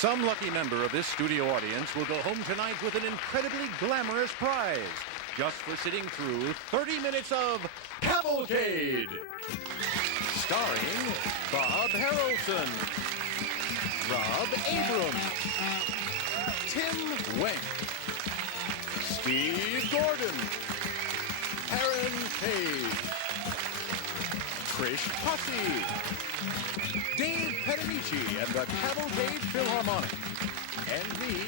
Some lucky member of this studio audience will go home tonight with an incredibly glamorous prize just for sitting through 30 minutes of Cavalcade. Starring Bob Haroldson, Rob Abrams, Tim Wenk, Steve Gordon, Perren, Trish Hussey, Dave Petenici and the Cavalcade Philharmonic. And me,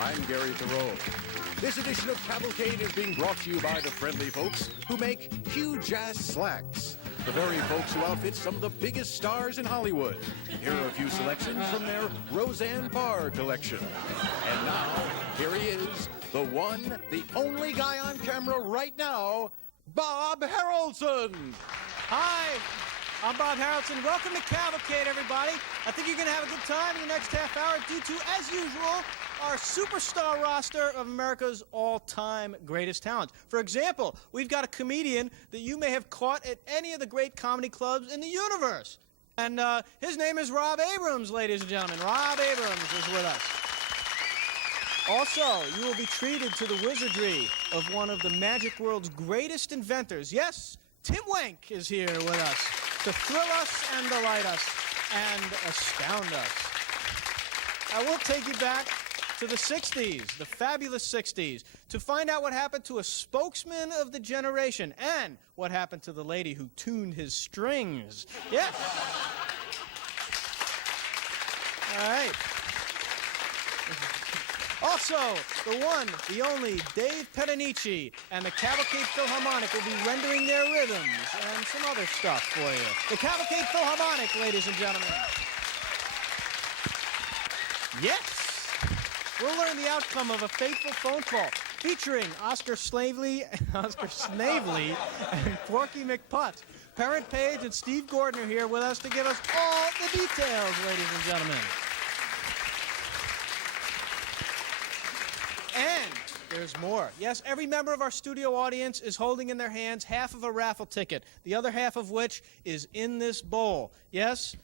I'm Gary Theroux. This edition of Cavalcade is being brought to you by the friendly folks who make huge-ass slacks. The very folks who outfit some of the biggest stars in Hollywood. Here are a few selections from their Roseanne Barr collection. And now, here he is, the one, the only guy on camera right now, Bob Haroldson. Hi, I'm Bob Haroldson. Welcome to Cavalcade, everybody. I think you're going to have a good time in the next half hour due to, as usual, our superstar roster of America's all-time greatest talents. For example, we've got a comedian that you may have caught at any of the great comedy clubs in the universe. And his name is Rob Abrams, ladies and gentlemen. Rob Abrams is with us. Also, you will be treated to the wizardry of one of the magic world's greatest inventors. Yes, Tim Wenk is here with us to thrill us and delight us and astound us. I will take you back to the 60s, the fabulous 60s, to find out what happened to a spokesman of the generation and what happened to the lady who tuned his strings. Yes. All right. Also, the one, the only, Dave Petenici and the Cavalcade Philharmonic will be rendering their rhythms and some other stuff for you. The Cavalcade Philharmonic, ladies and gentlemen. Yes! We'll learn the outcome of a fateful phone call featuring Oscar Snavely and Porky McPutt. Perren Page and Steve Gordon are here with us to give us all the details, ladies and gentlemen. And there's more. Yes, every member of our studio audience is holding in their hands half of a raffle ticket, the other half of which is in this bowl. Yes,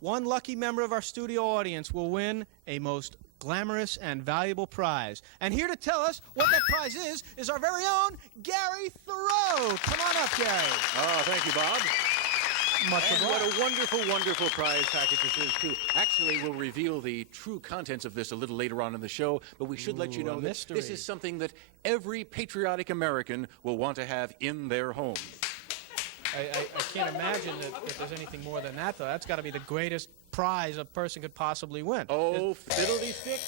one lucky member of our studio audience will win a most glamorous and valuable prize. And here to tell us what that prize is our very own Gary Theroux. Come on up, Gary. Oh, thank you, Bob. Much and what a wonderful, wonderful prize package this is, too. Actually, we'll reveal the true contents of this a little later on in the show, but we should let you know that this is something that every patriotic American will want to have in their home. I can't imagine that there's anything more than that, though. That's got to be the greatest prize a person could possibly win. Oh, fiddly stick.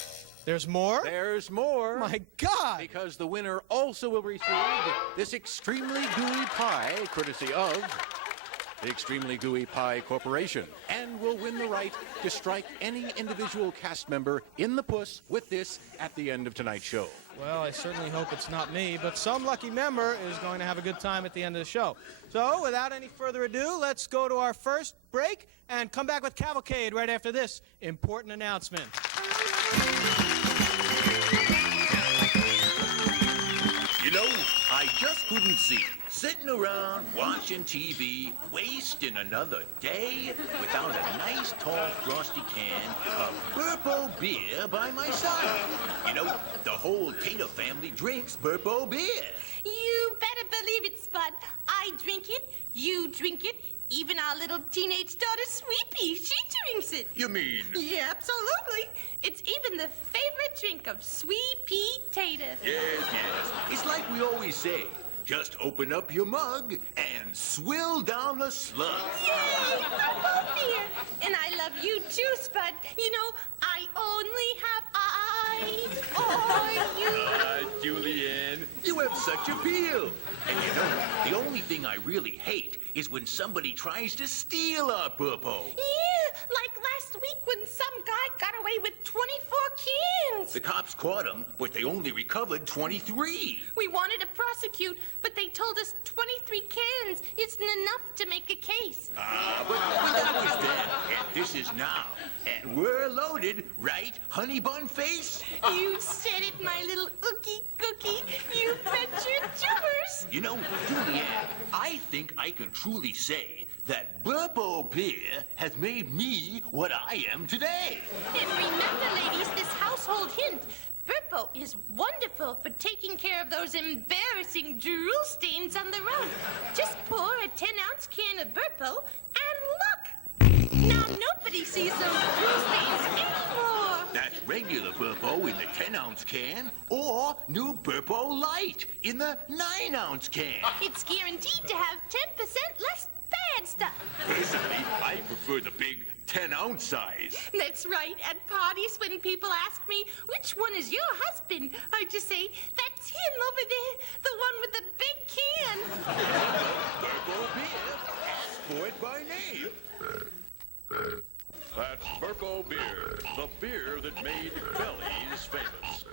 There's more? There's more. My God! Because the winner also will receive this extremely gooey pie, courtesy of the Extremely Gooey Pie Corporation, and will win the right to strike any individual cast member in the puss with this at the end of tonight's show. Well, I certainly hope it's not me, but some lucky member is going to have a good time at the end of the show. So, without any further ado, let's go to our first break and come back with Cavalcade right after this important announcement. You know, I just couldn't see sitting around watching TV, wasting another day without a nice, tall, frosty can of Burpo Beer by my side. You know, the whole Tater family drinks Burpo Beer. You better believe it, Splatt. I drink it, you drink it, even our little teenage daughter, Sweepy, she drinks it. You mean? Yeah, absolutely. It's even the favorite drink of Sweet Pea Tater. Yes, yes. It's like we always say. Just open up your mug and swill down a slug. Yay, Burpo Beer. And I love you too, Spud. You know, I only have eyes for you. Julianne, you have such appeal. And you know, the only thing I really hate is when somebody tries to steal our Burpo. Yeah, like last week when some guy got away with 24 cans. The cops caught him, but they only recovered 23. We wanted to prosecute, but they told us 23 cans isn't enough to make a case. But that was then, and this is now. And we're loaded, right, honey bun face? You said it, my little ookie cookie. You bet your jumpers. You know, Julianne, I think I can truly say that Burpo Beer has made me what I am today. And remember, ladies, this household hint. Burpo is wonderful for taking care of those embarrassing drool stains on the rug. Just pour a 10-ounce can of Burpo and look! Now nobody sees those drool stains anymore. That's regular Burpo in the 10-ounce can, or new Burpo Light in the 9-ounce can. It's guaranteed to have 10% less bad stuff. Personally, I prefer the big 10-ounce size. That's right. At parties, when people ask me, which one is your husband? I just say, that's him over there, the one with the big can. Burpo Beer. Ask for it by name. That's Burpo Beer, the beer that made bellies famous.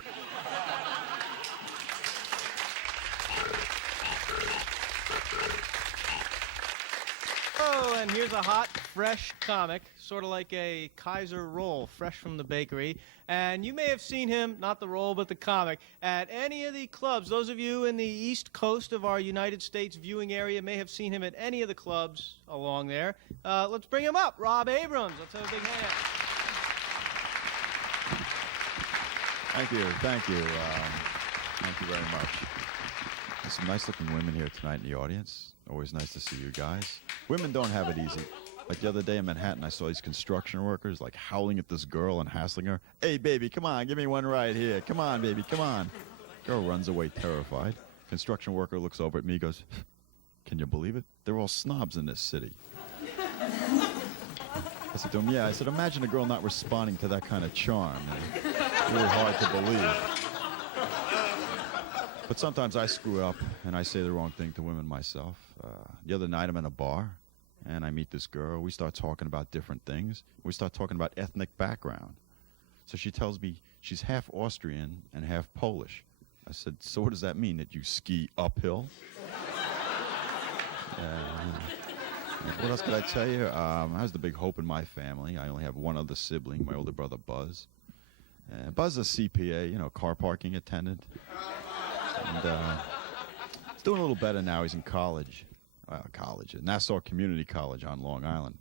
Oh, and here's a hot, fresh comic, sort of like a Kaiser roll, fresh from the bakery. And you may have seen him, not the roll, but the comic, at any of the clubs. Those of you in the east coast of our United States viewing area may have seen him at any of the clubs along there. Let's bring him up, Rob Abrams. Let's have a big hand. Thank you. Thank you. Thank you very much. There's some nice-looking women here tonight in the audience. Always nice to see you guys. Women don't have it easy. Like the other day in Manhattan, I saw these construction workers like howling at this girl and hassling her. Hey, baby, come on, give me one right here. Come on, baby, come on. Girl runs away terrified. Construction worker looks over at me, goes, can you believe it? They're all snobs in this city. I said to him, yeah. I said, imagine a girl not responding to that kind of charm. Really hard to believe. But sometimes I screw up and I say the wrong thing to women myself. The other night I'm in a bar and I meet this girl. We start talking about different things. We start talking about ethnic background. So she tells me she's half Austrian and half Polish. I said, so what does that mean, that you ski uphill? What else could I tell you? I was the big hope in my family. I only have one other sibling, my older brother Buzz. Buzz is a CPA, you know, car parking attendant. And he's doing a little better now. He's in college. College at Nassau Community College on Long Island.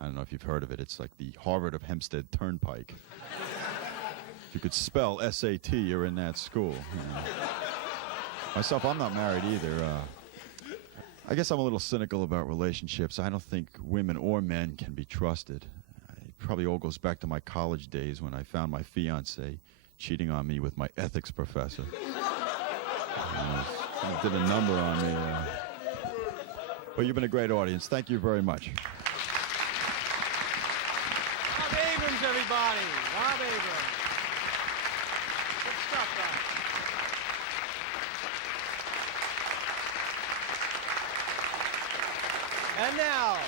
I don't know if you've heard of it. It's like the Harvard of Hempstead Turnpike. If you could spell SAT, you're in that school. You know. Myself, I'm not married either. I guess I'm a little cynical about relationships. I don't think women or men can be trusted. It probably all goes back to my college days when I found my fiancée cheating on me with my ethics professor. Did a number on me. Well, you've been a great audience. Thank you very much. Rob Abrams, everybody. Rob Abrams. Good stuff, guys. And now,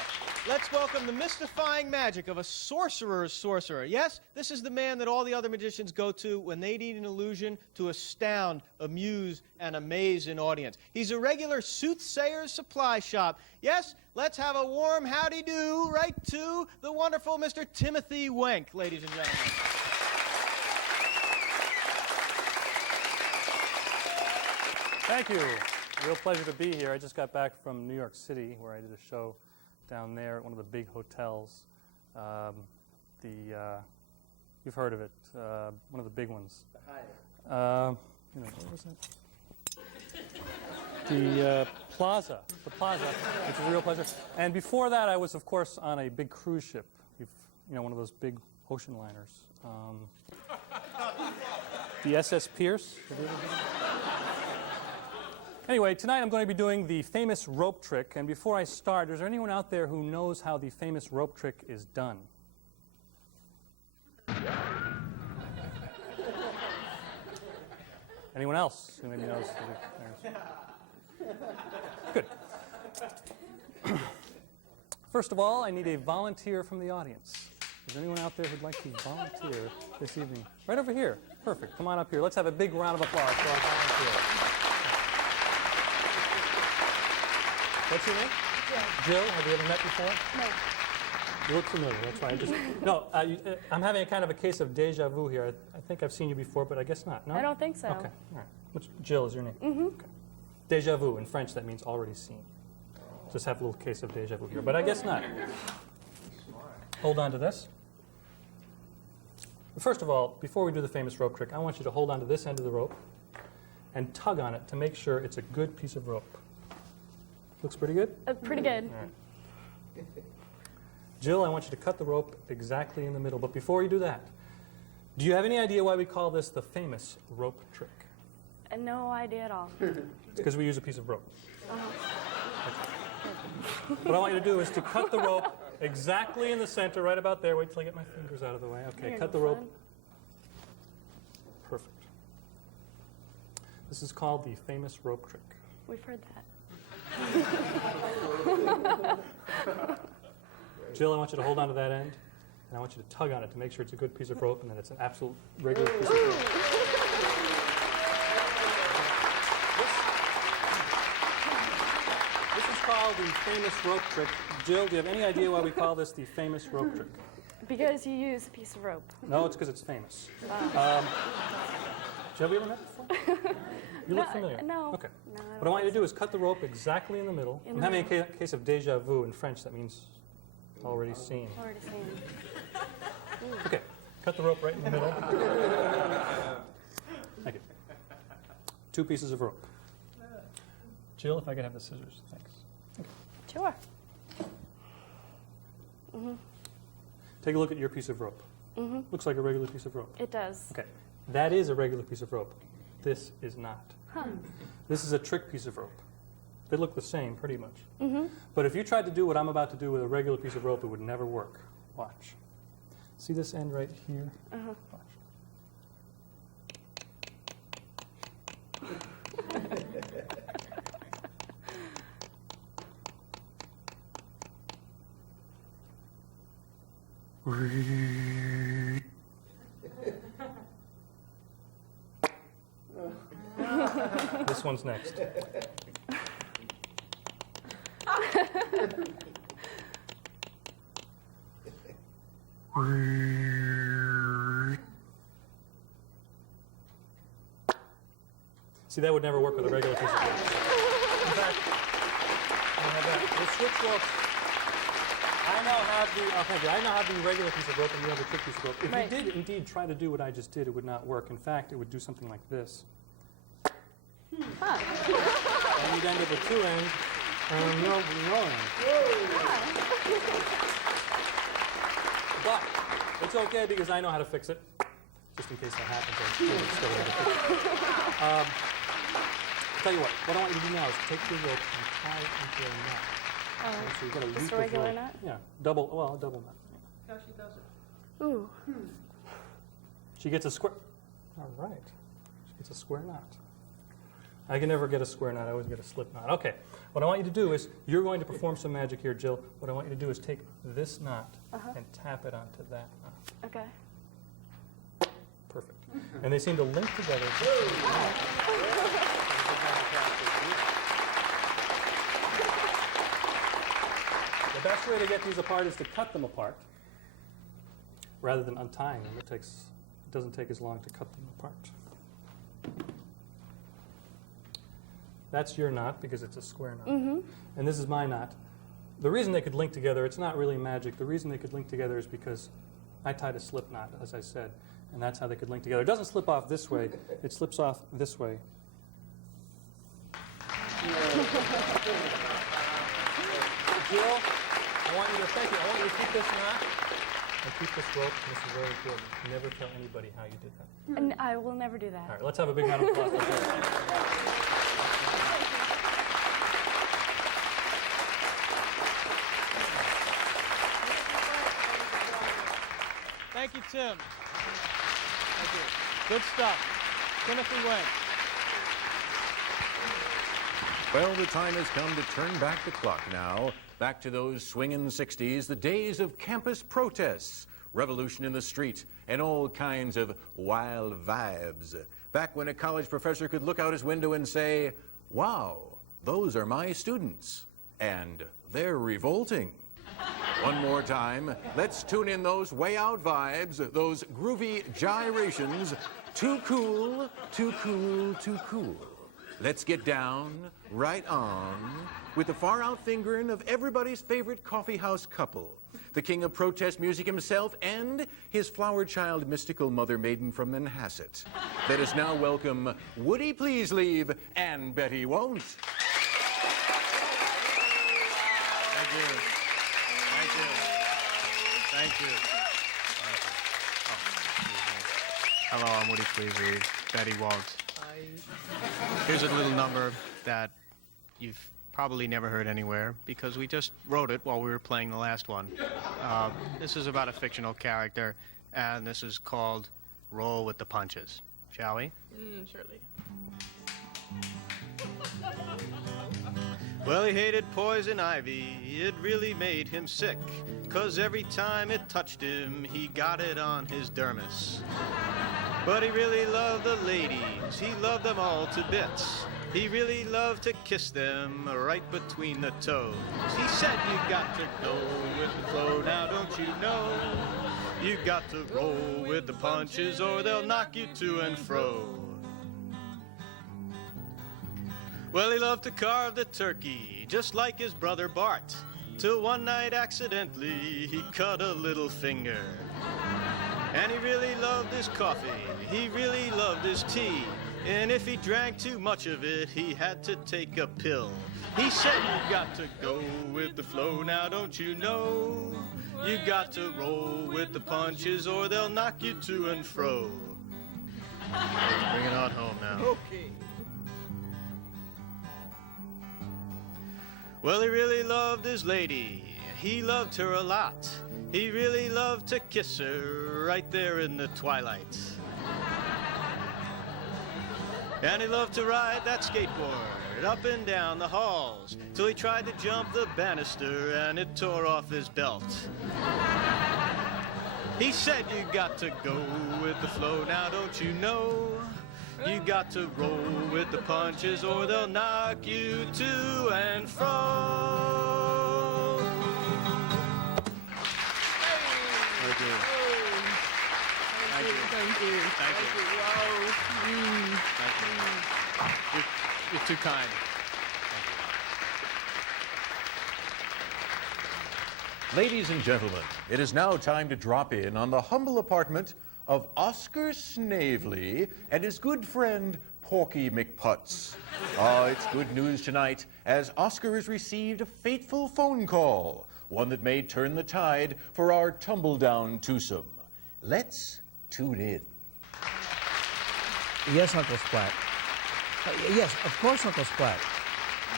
let's welcome the mystifying magic of a sorcerer's sorcerer. Yes, this is the man that all the other magicians go to when they need an illusion to astound, amuse, and amaze an audience. He's a regular soothsayer's supply shop. Yes, let's have a warm howdy-do right to the wonderful Mr. Timothy Wenk, ladies and gentlemen. Thank you. Real pleasure to be here. I just got back from New York City, where I did a show down there at one of the big hotels. You've heard of it, one of the big ones. What was that? The Plaza, which is a real pleasure. And before that, I was, of course, on a big cruise ship. One of those big ocean liners. The SS Pierce. Anyway, tonight I'm going to be doing the famous rope trick. And before I start, is there anyone out there who knows how the famous rope trick is done? Anyone else who maybe knows? Good. First of all, I need a volunteer from the audience. Is there anyone out there who'd like to volunteer this evening? Right over here. Perfect. Come on up here. Let's have a big round of applause for our volunteer. What's your name? Jill. Jill, have you ever met before? No. You look familiar, that's fine. I'm having a kind of a case of deja vu here. I think I've seen you before, but I guess not. No? I don't think so. Okay, all right. Jill is your name? Mm-hmm. Okay. Deja vu, in French, that means already seen. just have a little case of deja vu here, but I guess not. Hold on to this. First of all, before we do the famous rope trick, I want you to hold on to this end of the rope and tug on it to make sure it's a good piece of rope. Looks pretty good? Pretty good. All right. Jill, I want you to cut the rope exactly in the middle, but before you do that, do you have any idea why we call this the famous rope trick? No idea at all. It's because we use a piece of rope. What I want you to do is to cut the rope exactly in the center, right about there. Wait till I get my fingers out of the way. Okay, You're cut the no rope. fun. Perfect. This is called the famous rope trick. We've heard that. Jill, I want you to hold on to that end, and I want you to tug on it to make sure it's a good piece of rope and that it's an absolute regular piece of rope. This is called the famous rope trick. Jill, do you have any idea why we call this the famous rope trick? Because you use a piece of rope. No, it's because it's famous. Have we ever met before? You look familiar. No. Okay. No, I What I want you to do is cut the rope exactly in the middle. In I'm the having a case of déjà vu in French. That means already seen. already seen. Okay. Cut the rope right in the middle. Thank you. 2 pieces of rope. Jill, if I could have the scissors. Thanks. Sure. Take a look at your piece of rope. Looks like a regular piece of rope. It does. Okay. That is a regular piece of rope. This is not. Huh. This is a trick piece of rope. They look the same, pretty much. But if you tried to do what I'm about to do with a regular piece of rope, it would never work. Watch. See this end right here? Watch. This one's next. See, that would never work with a regular piece of rope. In fact, the switch rope, I now have the regular piece of rope and you have the trick piece of rope. If Right. you did indeed try to do what I just did, it would not work. In fact, it would do something like this. Huh. And you'd end up with 2 ends and no end. But it's okay because I know how to fix it. Just in case that happens, I still discover how to fix it. Tell you what I want you to do now is take your rope and tie it into a knot. Okay, so you've got a Just loop a of regular rope. knot? Yeah, a double knot. Ooh. She gets a square. All right. She gets a square knot. I can never get a square knot. I always get a slip knot. Okay. What I want you to do is, you're going to perform some magic here, Jill. What I want you to do is take this knot and tap it onto that knot. Okay. Perfect. And they seem to link together. The best way to get these apart is to cut them apart rather than untying them. It doesn't take as long to cut them apart. That's your knot because it's a square knot. And this is my knot. The reason they could link together, it's not really magic. The reason they could link together is because I tied a slip knot, as I said, and that's how they could link together. It doesn't slip off this way. It slips off this way. Jill, I want you to keep this knot and keep this rope. This is very important. Never tell anybody how you did that. And I will never do All that. right, let's have a big round of applause for Jill. Thank you, Tim. Thank you. Good stuff. Timothy Wenk. Well, the time has come to turn back the clock now, back to those swinging 60s, the days of campus protests, revolution in the street, and all kinds of wild vibes. Back when a college professor could look out his window and say, wow, those are my students, and they're revolting. One more time, let's tune in those way out vibes, those groovy gyrations. Too cool, too cool, too cool. let's get down, right on, with the far-out fingering of everybody's favorite coffee house couple, the king of protest music himself and his flower child mystical mother maiden from Manhasset. Let us now welcome Woody Please Leave and Betty Won't. Thank you. Thank you. Thank you. Hello, I'm Woody Please Leave. Betty Won't. Here's a little number that you've probably never heard anywhere because we just wrote it while we were playing the last one. This is about a fictional character, and this is called Roll with the Punches. Shall we? Surely. Well, he hated poison ivy. It really made him sick, 'cause every time it touched him, he got it on his dermis. But he really loved the ladies. He loved them all to bits. He really loved to kiss them right between the toes. He said, you got to go with the flow, now don't you know? You got to roll with the punches or they'll knock you to and fro. Well, he loved to carve the turkey, just like his brother Bart, till one night accidentally he cut a little finger. And he really loved his coffee, he really loved his tea, and if he drank too much of it, he had to take a pill. He said, you got to go with the flow, now don't you know? You got to roll with the punches or they'll knock you to and fro. Let's bring it on home now. Okay. Well, he really loved his lady. He loved her a lot. He really loved to kiss her right there in the twilight. And he loved to ride that skateboard up and down the halls till he tried to jump the banister and it tore off his belt. He said, you got to go with the flow, now don't you know? You got to roll with the punches or they'll knock you to and fro. Thank you. Thank you. Thank you. Thank you. Wow. Thank you. You're too kind. Ladies and gentlemen, it is now time to drop in on the humble apartment of Oscar Snavely and his good friend, Porky McPutz. It's good news tonight, as Oscar has received a fateful phone call, one that may turn the tide for our tumble-down twosome. Let's tune in. Yes, Uncle Splatt. Yes, of course, Uncle Splatt.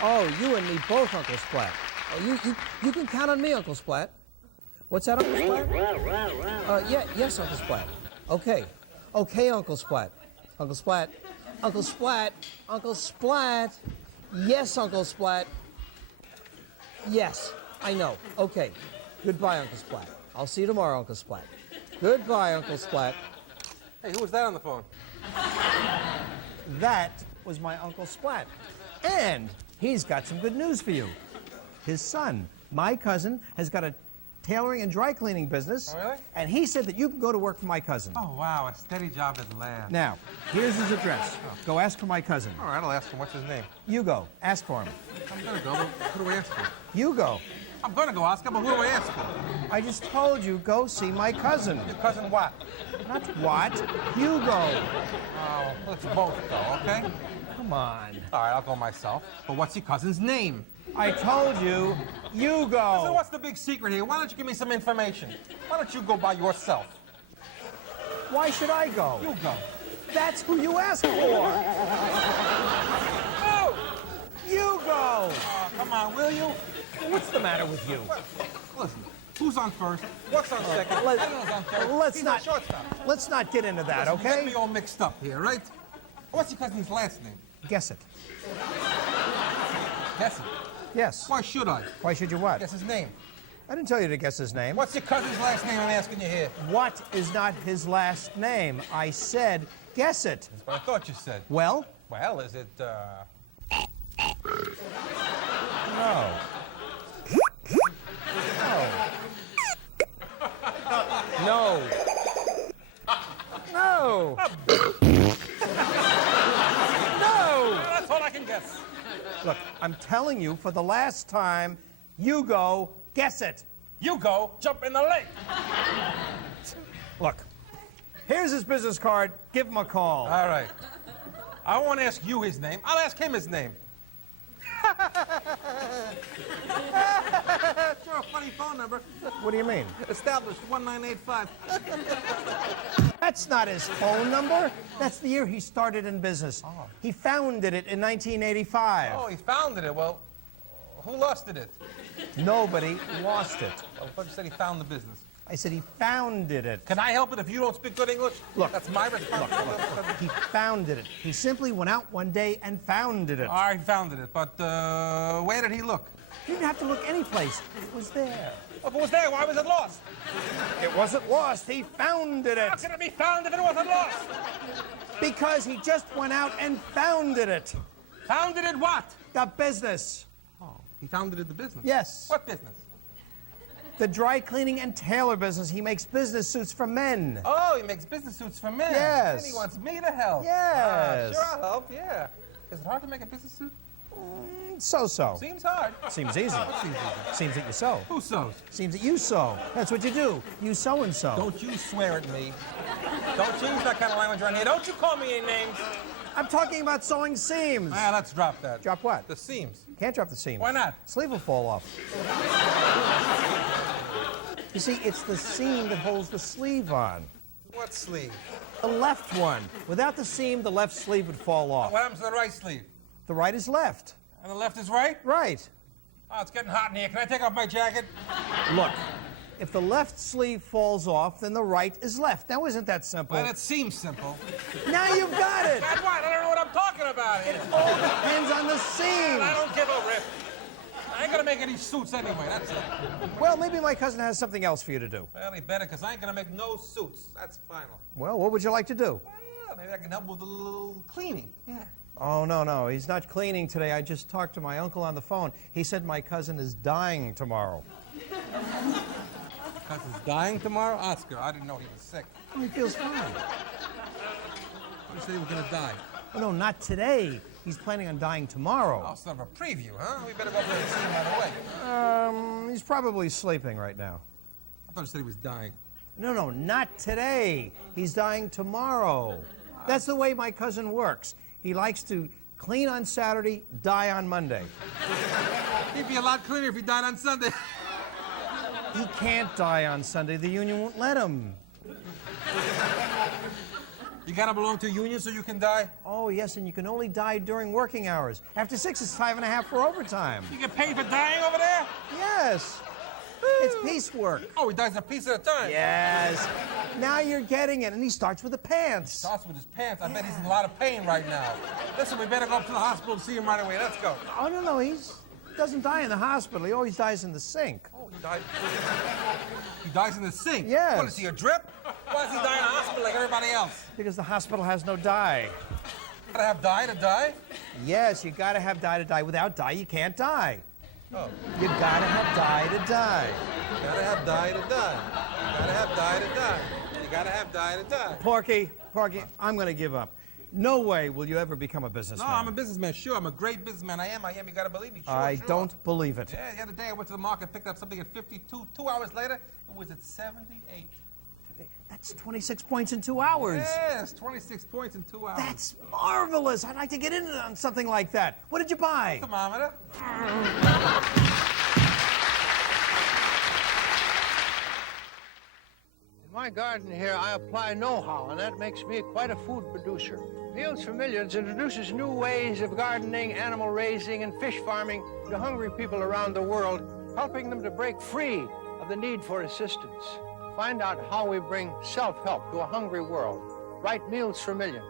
Oh, you and me both, Uncle Splatt. Oh, you can count on me, Uncle Splatt. What's that, Uncle Splatt? Yes, Uncle Splatt. Okay. Okay, Uncle Splatt. Uncle Splatt. Uncle Splatt. Uncle Splatt. Yes, Uncle Splatt. Yes, I know. Okay. Goodbye, Uncle Splatt. I'll see you tomorrow, Uncle Splatt. Goodbye, Uncle Splatt. Hey, who was that on the phone? That was my Uncle Splatt. And he's got some good news for you. His son, my cousin, has got a tailoring and dry cleaning business. Oh, really? And he said that you can go to work for my cousin. Oh, wow, a steady job at last. Now, here's his address. Go ask for my cousin. All right, I'll ask him. What's his name? You go. Ask for him. I'm gonna go, but who do I ask for? You go. I'm gonna go, Oscar, but who do I ask for? I just told you, go see my cousin. Your cousin what? Not what. You go. Oh, let's both go, okay? Come on. All right, I'll go myself. But what's your cousin's name? I told you, you So go. what's the big secret here? Why don't you give me some information? Why don't you go by yourself? Why should I go? You go. That's who you asked for. Oh! You go. Oh, come on, will you? What's the matter with you? Listen, who's on first? What's on second? Let- I don't know who's on third. let's He's not- on shortstop. Let's not get into that, Listen, you get okay? me all mixed up here, right? What's your cousin's last name? Guess it. Guess it. Yes. Why should I? Why should you what? Guess his name. I didn't tell you to guess his name. What's your cousin's last name? I'm asking you here. What is not his last name? I said, guess it. That's what I thought you said. Well? Well, is it, No. No. No. No. That's all I can Look, I'm telling you for the last time, you go, guess it. You go, jump in the lake. Look, here's his business card. Give him a call. All right. I won't ask you his name. I'll ask him his name. Sure, a funny phone number. What do you mean? Established 1985. That's not his phone number. That's the year he started in business. Oh. He founded it in 1985. Oh, he founded it. Well, who lusted it? Nobody lost it. Oh, I thought you said he found the business. I said he founded it. Can I help it if you don't speak good English? Look. That's my responsibility. He founded it. He simply went out one day and founded it. All right, he founded it, but where did he look? He didn't have to look any place. It was there. If it was there, why was it lost? It wasn't lost. He founded it. How can it be found if it wasn't lost? Because he just went out and founded it. Founded it what? The business. Oh, he founded it the business? Yes. What business? The dry cleaning and tailor business. He makes business suits for men. Oh, he makes business suits for men. Yes. And he wants me to help. Yes. Sure, I'll help, yeah. Is it hard to make a business suit? So-so. Seems hard. Seems easy. What seems easy? Seems that you sew. Who sews? Seems that you sew. That's what you do. You sew and sew. Don't you swear at me. Don't you use that kind of language around here. Don't you call me any names. I'm talking about sewing seams. Ah, let's drop that. Drop what? The seams. Can't drop the seams. Why not? Sleeve will fall off. You see, it's the seam that holds the sleeve on. What sleeve? The left one. Without the seam, the left sleeve would fall off. What happens to the right sleeve? The right is left. And the left is right? Right. Oh, it's getting hot in here. Can I take off my jacket? Look, if the left sleeve falls off, then the right is left. Now, isn't that simple? Well, it seems simple. Now you've got it. That's right. I don't know what I'm talking about. It all depends on the seam. I don't give a rip. I ain't gonna make any suits anyway, that's it. Well, maybe my cousin has something else for you to do. Well, he better, because I ain't gonna make no suits. That's final. Well, what would you like to do? Well, maybe I can help with a little cleaning. Yeah. Oh, no. He's not cleaning today. I just talked to my uncle on the phone. He said my cousin is dying tomorrow. Cousin's dying tomorrow? Oscar, I didn't know he was sick. He feels fine. You said he was gonna die. Oh, no, not today. He's planning on dying tomorrow. Oh, sort of a preview, huh? We better go up there and see him right away. He's probably sleeping right now. I thought you said he was dying. No, not today. He's dying tomorrow. That's the way my cousin works. He likes to clean on Saturday, die on Monday. He'd be a lot cleaner if he died on Sunday. He can't die on Sunday. The union won't let him. You gotta belong to a union so you can die? Oh, yes, and you can only die during working hours. After 6, it's 5.5 for overtime. You get paid for dying over there? Yes. It's piecework. Oh, he dies a piece at a time. Yes. Now you're getting it, and he starts with the pants. Starts with his pants. I bet he's in a lot of pain right now. Listen, we better go up to the hospital and see him right away. Let's go. Oh, no, he doesn't die in the hospital. He always dies in the sink. Oh, he died. He dies in the sink? Yes. What, is he a drip? Why does he die in the hospital like everybody else? Because the hospital has no dye. Gotta have dye to die? Yes, you gotta have dye to die. Without dye, you can't die. Oh. You gotta have dye to die. Gotta have dye to die. Gotta have dye to die. You gotta have dye to die. Porky, I'm gonna give up. No way will you ever become a businessman. No, I'm a businessman, sure. I'm a great businessman. I am. You gotta believe me. Sure, I sure. don't believe it. Yeah, the other day I went to the market, picked up something at 52. 2 hours later, it was at 78. That's 26 points in 2 hours. Yes, 26 points in 2 hours. That's marvelous. I'd like to get in on something like that. What did you buy? Thermometer. In my garden here, I apply know-how, and that makes me quite a food producer. Fields for Millions introduces new ways of gardening, animal raising, and fish farming to hungry people around the world, helping them to break free of the need for assistance. Find out how we bring self-help to a hungry world. Write Meals for Millions.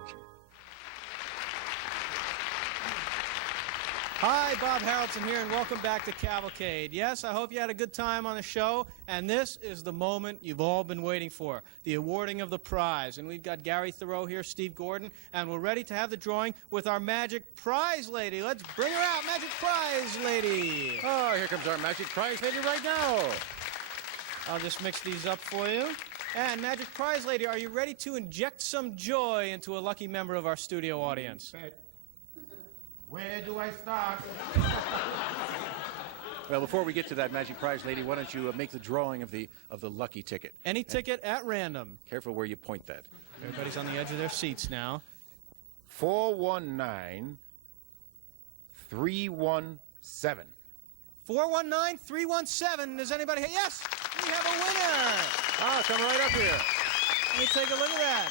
Hi, Bob Haroldson here, and welcome back to Cavalcade. Yes, I hope you had a good time on the show, and this is the moment you've all been waiting for, the awarding of the prize. And we've got Gary Theroux here, Steve Gordon, and we're ready to have the drawing with our Magic Prize Lady. Let's bring her out, Magic Prize Lady. Oh, here comes our Magic Prize Lady right now. I'll just mix these up for you. And Magic Prize Lady, are you ready to inject some joy into a lucky member of our studio audience? Where do I start? Well, before we get to that magic prize, lady, why don't you make the drawing of the lucky ticket? Any ticket at random. Careful where you point that. Everybody's on the edge of their seats now. 419-317. 419-317. Does anybody? Yes, we have a winner. Ah, come right up here. Let me take a look at that.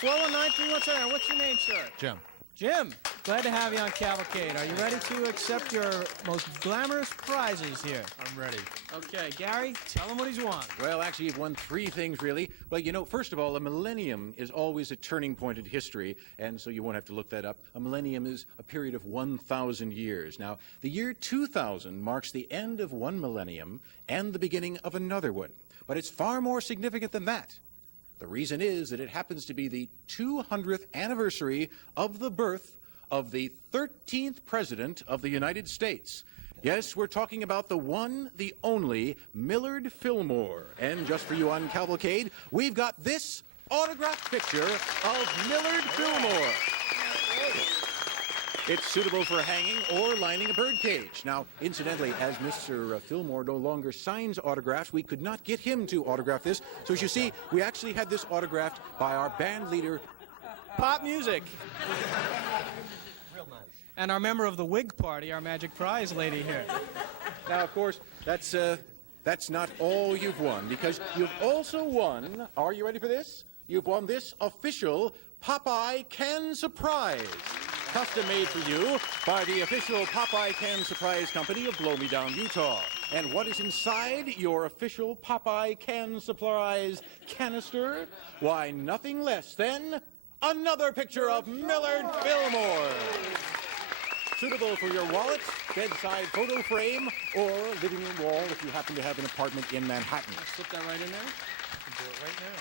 419-317. What's your name, sir? Jim. Jim, glad to have you on Cavalcade. Are you ready to accept your most glamorous prizes here? I'm ready. Okay, Gary, tell him what he's won. Well, actually, you've won 3 things, really. Well, you know, first of all, a millennium is always a turning point in history, and so you won't have to look that up. A millennium is a period of 1,000 years. Now, the year 2000 marks the end of one millennium and the beginning of another one. But it's far more significant than that. The reason is that it happens to be the 200th anniversary of the birth of the 13th President of the United States. Yes, we're talking about the one, the only, Millard Fillmore. And just for you on Cavalcade, we've got this autographed picture of Millard Fillmore. It's suitable for hanging or lining a birdcage. Now, incidentally, as Mr. Fillmore no longer signs autographs, we could not get him to autograph this. So as you see, we actually had this autographed by our band leader. Pop music. Real nice. And our member of the Whig Party, our magic prize lady here. Now, of course, that's not all you've won, because you've also won, are you ready for this? You've won this official Popeye Can Surprise. Custom made for you by the official Popeye Can Surprise Company of Blow Me Down, Utah. And what is inside your official Popeye Can Surprise canister? Why, nothing less than another picture of Millard Fillmore. Suitable for your wallet, bedside photo frame, or living room wall if you happen to have an apartment in Manhattan. Slip that right in there. Do it right now.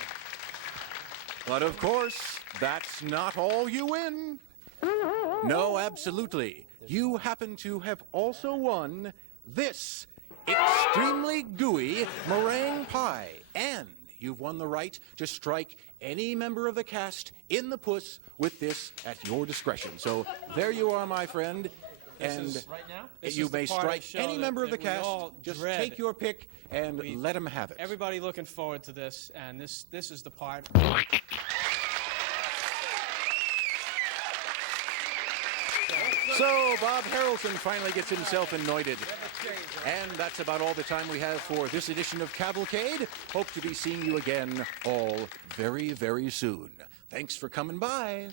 But of course, that's not all you win. No, absolutely. You happen to have also won this extremely gooey meringue pie. And you've won the right to strike any member of the cast in the puss with this at your discretion. So there you are, my friend. And right now? you may strike any member of the cast. Just take your pick and let them have it. Everybody looking forward to this, and this is the part. So Bob Haroldson finally gets himself anointed. And that's about all the time we have for this edition of Cavalcade. Hope to be seeing you again all very, very soon. Thanks for coming by.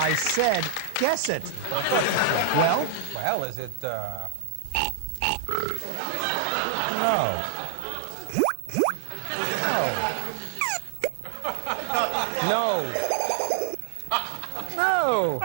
I said, guess it. Well? Well, is it, No. No. No.